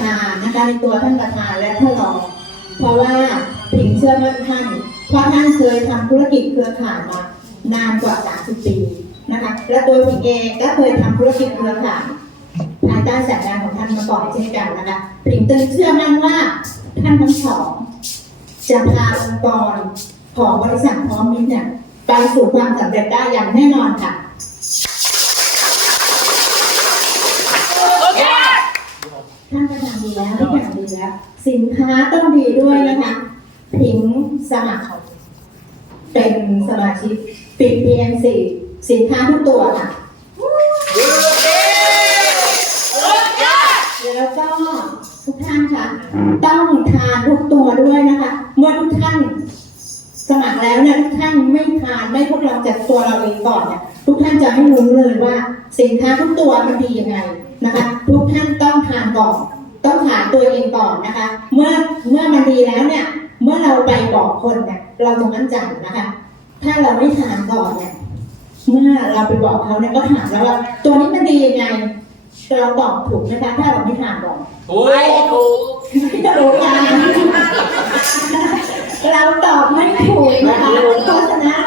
ทานะคะในตัวท่านประธานและท่านรอง เพราะว่าผิงเชื่อมั่นท่าน เพราะท่านเคยทำธุรกิจเครือข่ายมานานกว่า 30 ปีนะคะ และตัวผิงเองก็เคยทำธุรกิจเครือข่ายภายใต้สายงานของท่านมาก่อนเช่นกันนะคะผิงตึงเชื่อมั่นว่าท่านทั้งสองจะพาองค์กรของบริษัทพร้อมมิตรเนี่ยไปสู่ความสำเร็จได้อย่างแน่นอนค่ะ ท่านประธานดีแล้วทุก อย่างดีแล้ว สินค้าต้องดีด้วยนะคะผิงสมัครเป็นสมาชิกปิด PMC สินค้าทุกตัวค่ะแล้วก็ทุกท่านค่ะ ต้องทานทุกตัวด้วยนะคะ เมื่อทุกท่านสมัครแล้วเนี่ยทุกท่านไม่ทานไม่ทดลองจากตัวเราเองก่อนเนี่ยทุกท่านจะไม่รู้เลยว่า สินค้าทุกตัวมันดียังไงนะคะ ทุกท่านต้องทานก่อน ต้องถามตัวเองก่อนนะคะ เมื่อเมื่อมันดีแล้วเนี่ย เมื่อเราไปบอกคนเนี่ยเราจะมั่นใจนะคะ ถ้าเราไม่ทานก่อนเนี่ย เมื่อเราไปบอกเขาเนี่ยก็ถามแล้วว่า ตัวนี้มันดียังไงเราตอบถูกนะคะถ้าเราไม่ทานก่อนถูกถูกไม่จะรู้กันเราตอบไม่ถูกนะคะเพราะฉะนั้น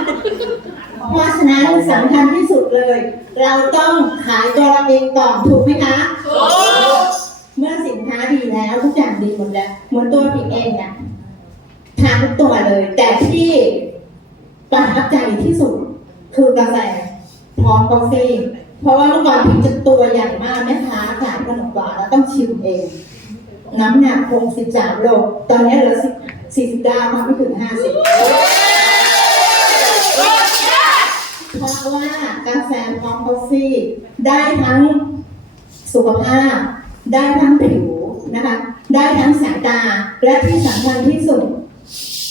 เพราะฉะนั้นสำคัญที่สุดเลย เราต้องขายตัวเราเองก่อนถูกไหมคะถูกเมื่อสินค้า ดีแล้วทุกอย่างดีหมดแล้วเหมือนตัวผิดเองเนี่ยทานทุกตัวเลย แต่ที่ประทับใจที่สุด คือกาแฟพร้อมกาแฟเพราะว่าเมื่อก่อนผิงจะตัวใหญ่มากแม่ค้าขายขนมหวานแล้วต้องชิมเอง น้ำหนักคงสิบสามโลตอนนี้เหลือสิบสี่สิบดาวมาไม่ถึงห้าสิบเพราะว่ากาแฟพร้อมกาแฟได้ทั้งสุขภาพ ได้ทั้งผิว นะคะได้ทั้งสายตาและที่สำคัญที่สุด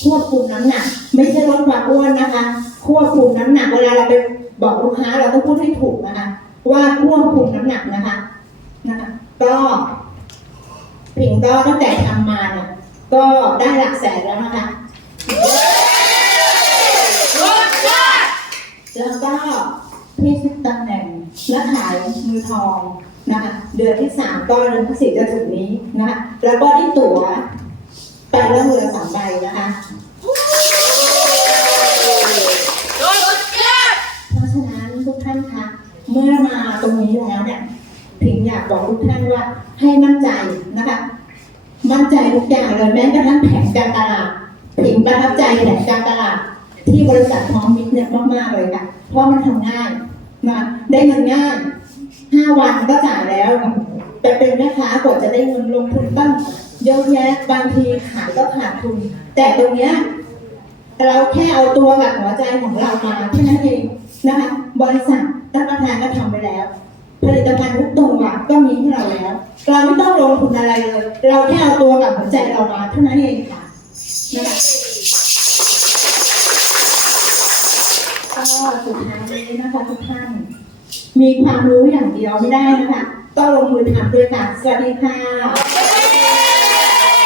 ควบคุมน้ำหนัก ไม่ใช่ลดความอ้วนนะคะ ควบคุมน้ำหนักเวลาเราไปบอกลูกค้าเราต้องพูดให้ถูกนะคะ ว่าควบคุมน้ำหนักนะคะนะคะก็ผิงก็ตั้งแต่ทำมาเนี่ยก็ได้หลักแสนแล้วนะคะแล้วก็ที่ตำแหน่งและขายมือทอง นะคะเดือนที่สามก็เดือนพฤศจิกายนจะถึงนี้นะคะแล้วก็ได้ตั๋วไปแล้วเรือสามใบนะคะเพราะฉะนั้นทุกท่านคะเมื่อมาตรงนี้แล้วเนี่ยผิงอยากบอกทุกท่านว่าให้มั่นใจนะคะ มั่นใจทุกอย่างเลยแม้กระทั่งแผนการตลาดผิงประทับใจแผนการตลาดที่บริษัทพร้อมมิตรเนี่ยมากๆเลยค่ะเพราะมันทำง่ายนะได้เงินง่าย ห้าวันก็จ่ายแล้ว แต่เป็นแม่ค้ากว่าจะได้เงินลงทุนตั้งเยอะแยะบางทีขายก็ขาดทุน แต่ตรงเนี้ยเราแค่เอาตัวกับหัวใจของเรามาแค่นั้นเองนะคะบริษัทท่านประธานก็ทำไปแล้ว ผลิตภัณฑ์ทุกตัวก็มีให้เราแล้ว เราไม่ต้องลงทุนอะไรเลย เราแค่เอาตัวกับหัวใจเรามาเท่านั้นเองค่ะนะคะก็สุดท้ายนี้นะคะทุกท่าน มีความรู้อย่างเดียวไม่ได้นะคะต้องลงมือทำด้วยค่ะ สวัสดีค่ะ